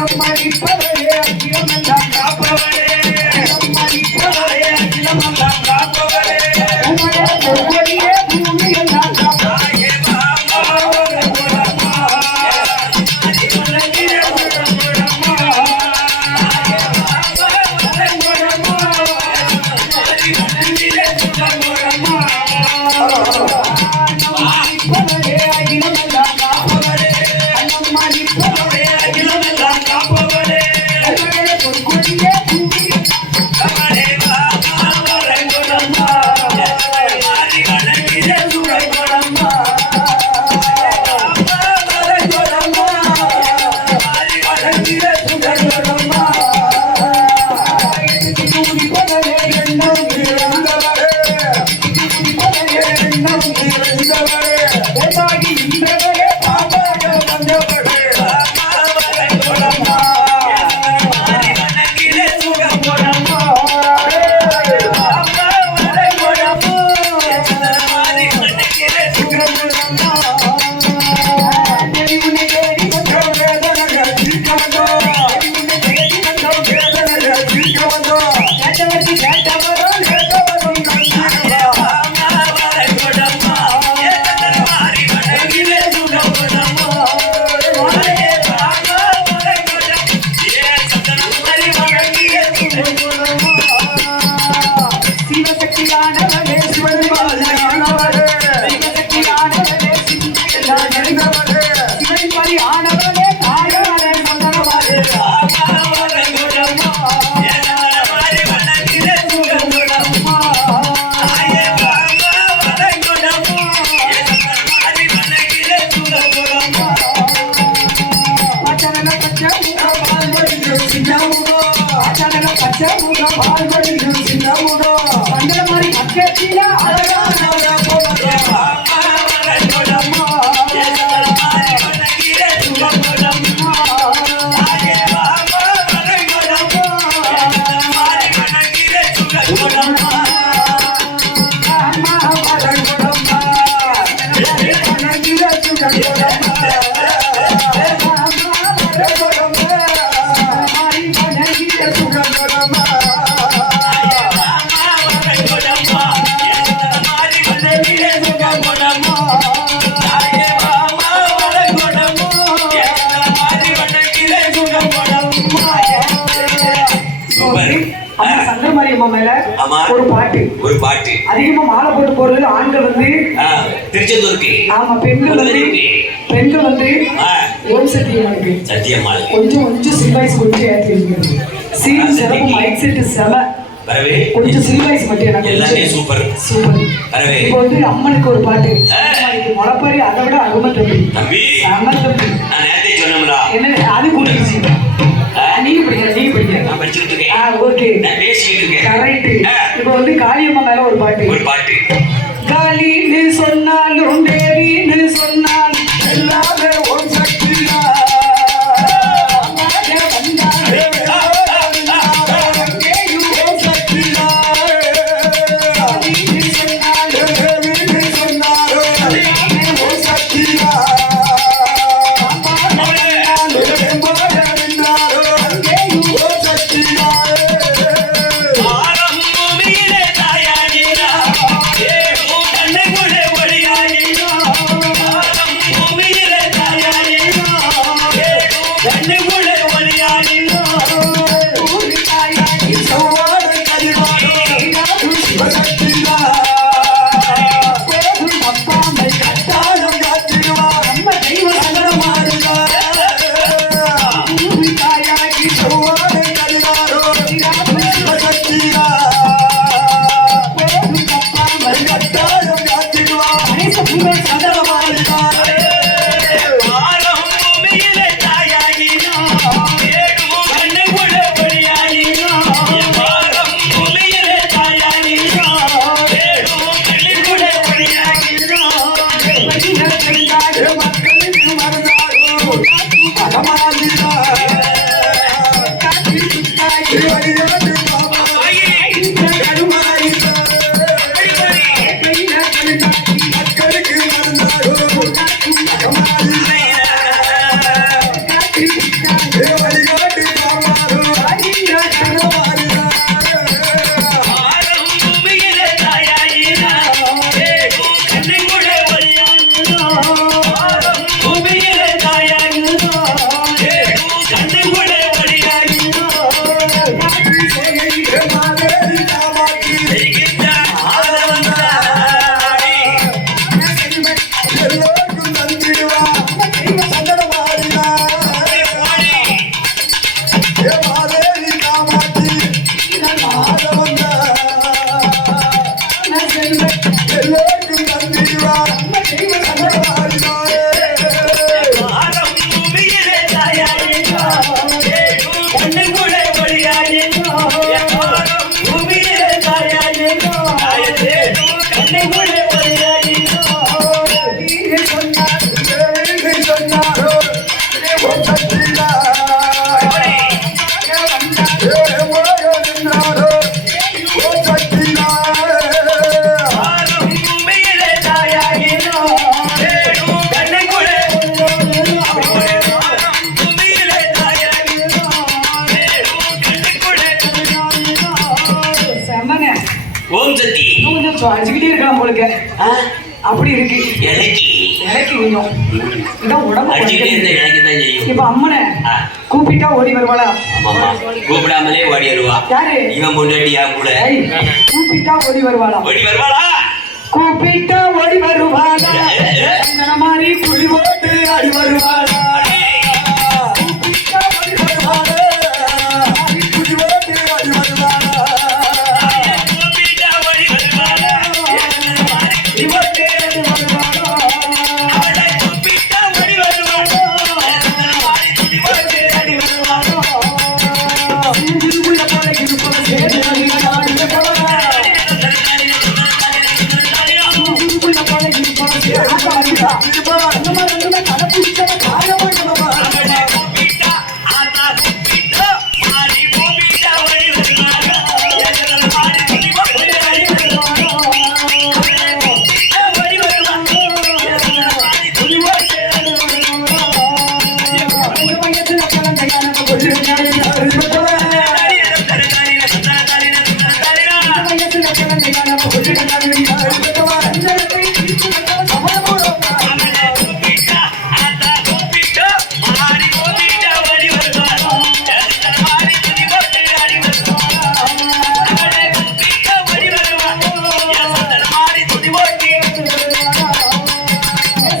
நம்மளிப்பவரே அத்தியம் எல்லாம் காப்பவரே ஆமா. ஒரு பாட்டு. ஒரு பாட்டு. அதிகமா மாலை போட்டு போறது ஆண்கள் வந்து திருச்செந்தூருக்கு. ஆமா பெண்கள் வந்து பெண்கள் வந்து ஓம் கொஞ்சம் கொஞ்சம் சில்வாய்ஸ் கொஞ்சம் ஏற்றி இருக்கிறது சீன் செலவு மைக் செட் செலவு பரவே. கொஞ்சம் சில்வாய்ஸ் மட்டும் எனக்கு எல்லாமே சூப்பர். சூப்பர். பரவே. இப்போ வந்து அம்மனுக்கு ஒரு பாட்டு. முளப்பறி அதை விட அருமை தம்பி. தம்பி. அம்மன் தம்பி. நான் நேரத்தை சொன்னோம்ல என்ன அது கூட நீங்க படிக்கிற பேசிட்டு இருக்கேன் ஓகே. இப்போ வந்து காளியம்மா மேல ஒரு பாட்டு. ஒரு பாட்டு. காளின்னு சொன்னாலும் இருக்க. அப்படி இருக்கு. இலைக்கு. இலைக்கு விழும் இதான் உடம்பு இப்ப அம்மனை கூப்பிட்டா ஓடி வருவாளா? கூப்பிடாமலே ஓடி வருவா. யாரு? இவன் முன்னாடியா கூட. கூப்பிட்டா ஓடி வருவாளா? ஓடி வருவாளா? கூப்பிட்டா ஓடி வருவாளா? மாதிரி புலி போட்டு ஆடி வருவாளா?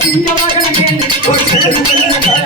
சிங்கமாக மேல் ஒரு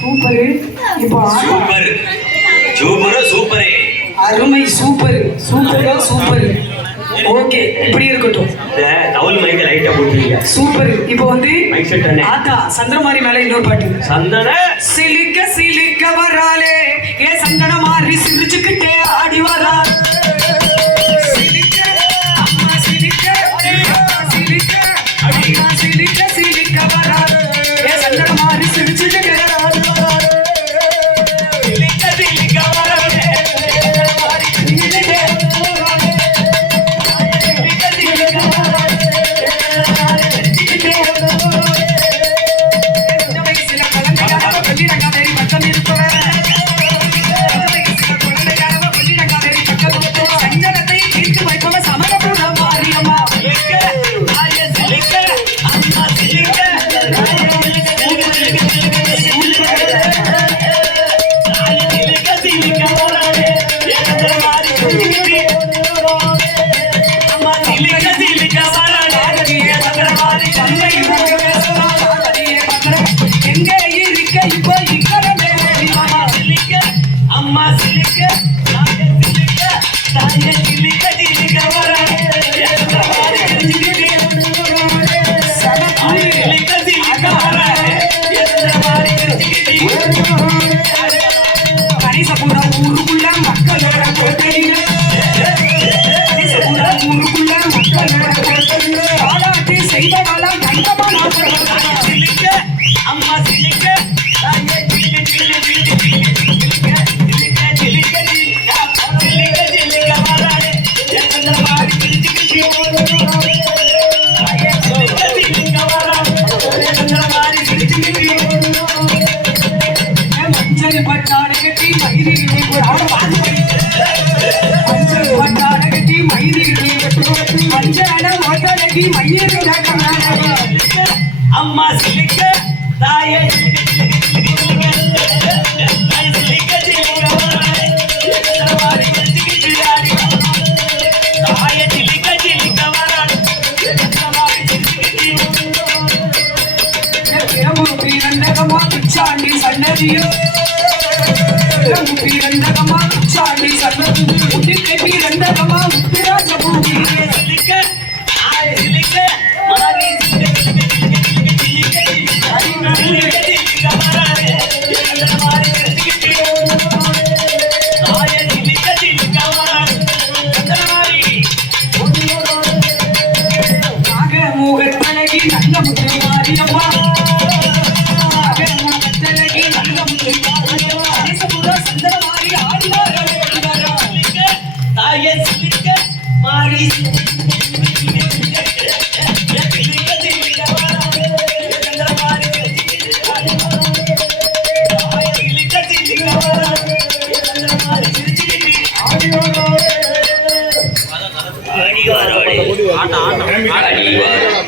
சூப்பர். சூப்பர். சூப்பர் அருமை சூப்பர். சூப்பரா சூப்பர். ஓகே இப்படி இருக்கட்டும். டவுல் மைக்க லைட்டா சூப்பர். இப்போ வந்து மைக் செட் பண்ணு இன்னொரு பாட்டு. சந்தன. சிலிக்க சிலிக்க வராலே ஏ சந்தன மாதிரி சிரிச்சுக்கிட்டே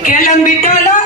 கிளம்பிட்டாளா